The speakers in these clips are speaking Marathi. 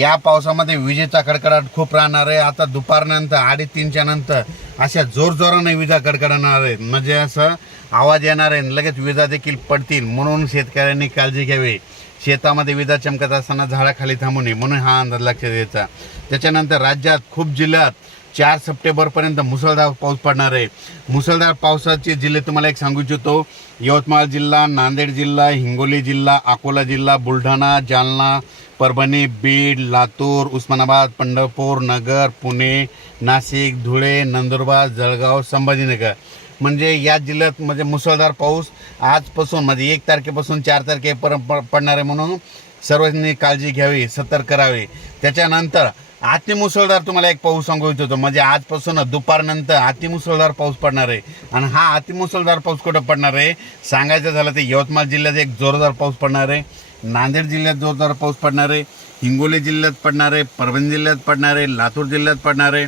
या पावसामध्ये विजेचा कडकडाट खूप राहणार आहे. आता दुपारनंतर अडीच नंतर अशा जोरजोराने विजा कडकडणार आहेत. म्हणजे असं आवाज येणार आहे लगेच विजा देखील पडतील. म्हणून शेतकऱ्यांनी काळजी घ्यावी. शेतामध्ये विजा चमकत असताना झाडाखाली थांबू नये. म्हणून हा अंदाज लक्षात द्यायचा त्याच्यानंतर राज्यात खूप जिल्ह्यात चार सप्टेंबरपर्यंत मुसळधार पाऊस पडणार आहे. मुसळधार पावसाचे जिल्हे तुम्हाला एक सांगू इच्छितो. यवतमाळ जिल्हा नांदेड जिल्हा हिंगोली जिल्हा अकोला जिल्हा बुलढाणा जालना परभणी बीड लातूर उस्मानाबाद पंढरपूर नगर पुणे नाशिक धुळे नंदुरबार जळगाव संभाजीनगर. म्हणजे या जिल्ह्यात म्हणजे मुसळधार पाऊस आजपासून म्हणजे एक तारखेपासून चार तारखेपर्यंत पडणार आहे म्हणून सर्वांनी काळजी घ्यावी सतर्क करावे त्याच्यानंतर अतिमुसळधार तुम्हाला एक पाऊस सांगू इच्छितो म्हणजे आजपासून दुपारनंतर अतिमुसळधार पाऊस पडणार आहे आणि हा अतिमुसळधार पाऊस कुठं पडणार आहे सांगायचं झालं तर यवतमाळ जिल्ह्यात एक जोरदार पाऊस पडणार आहे नांदेड जिल्ह्यात जोरदार पाऊस पडणार आहे हिंगोली जिल्ह्यात पडणार आहे परभणी जिल्ह्यात पडणार आहे लातूर जिल्ह्यात पडणार आहे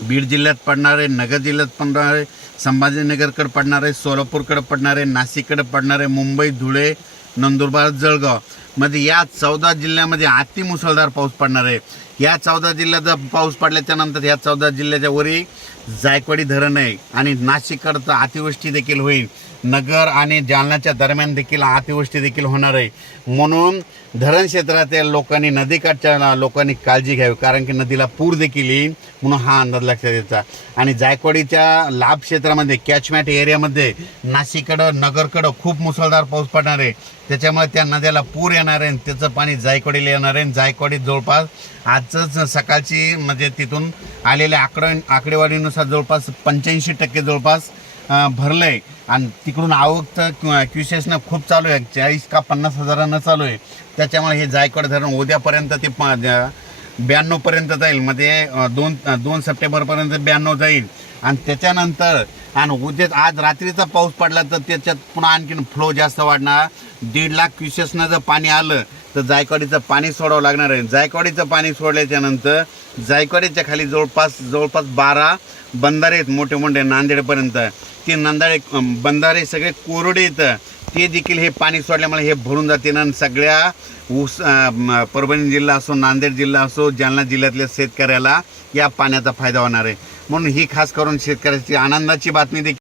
बीड जिल्ह्यात पडणार आहे नगर जिल्ह्यात पडणार आहे संभाजीनगरकडे पडणार आहे सोलापूरकडे पडणार आहे नाशिककडे पडणार आहे मुंबई धुळे नंदुरबार जळगावमध्ये या चौदा जिल्ह्यामध्ये अतिमुसळधार पाऊस पडणार आहे या चौदा जिल्ह्याचा पाऊस पडल्याच्या नंतर या चौदा जिल्ह्याच्या वरी जायकवाडी धरण आहे आणि नाशिककडचं अतिवृष्टी देखील होईल. नगर आणि जालन्याच्या दरम्यान देखील अतिवृष्टी देखील होणार आहे. म्हणून धरण क्षेत्रातील लोकांनी नदीकाठच्या लोकांनी काळजी घ्यावी कारण की नदीला पूर देखील येईल म्हणून हा अंदाज लक्षात यायचा. आणि जायकवाडीच्या लाभ क्षेत्रामध्ये कॅचमॅट एरियामध्ये नाशिककडं नगरकडं खूप मुसळधार पाऊस पडणार आहे. त्याच्यामुळे त्या नद्याला पूर येणार आहे आणि त्याचं पाणी जायकवाडीला येणार आहे जायकवाडीत जवळपास आजच सकाळची म्हणजे तिथून आलेल्या आकडे आकडेवारीनुसार जवळपास पंच्याऐंशी टक्के जवळपास भरलं आहे आणि तिकडून आवक तर क्यु- क्युसेसनं खूप चालू आहे. चाळीस का पन्नास हजारानं चालू आहे. त्याच्यामुळे हे जायकवाड धरण उद्यापर्यंत ते प ब्याण्णवपर्यंत जाईल. म्हणजे दोन दोन सप्टेंबरपर्यंत ब्याण्णव जाईल. आणि त्याच्यानंतर आणि उद्या आज रात्रीचा पाऊस पडला तर त्याच्यात पुन्हा आणखीन फ्लो जास्त वाढणार. दीड लाख क्युसेसनं जर पाणी आलं तर जायकवाडीचं पाणी सोडावं लागणार आहे. जायकवाडीचं पाणी सोडल्याच्या नंतर जायकवाडीच्या खाली जवळपास जवळपास बारा बंधारे आहेत मोठे मोठे नांदेडपर्यंत. ते नांदाडे बंधारे सगळे कोरडे येतं ते देखील हे पाणी सोडल्यामुळे हे भरून जाते. आणि सगळ्या ऊस परभणी जिल्हा असो नांदेड जिल्हा असो जालना जिल्ह्यातल्या शेतकऱ्याला या पाण्याचा फायदा होणार आहे. म्हणून ही खास करून शेतकऱ्याची आनंदाची बातमी देखील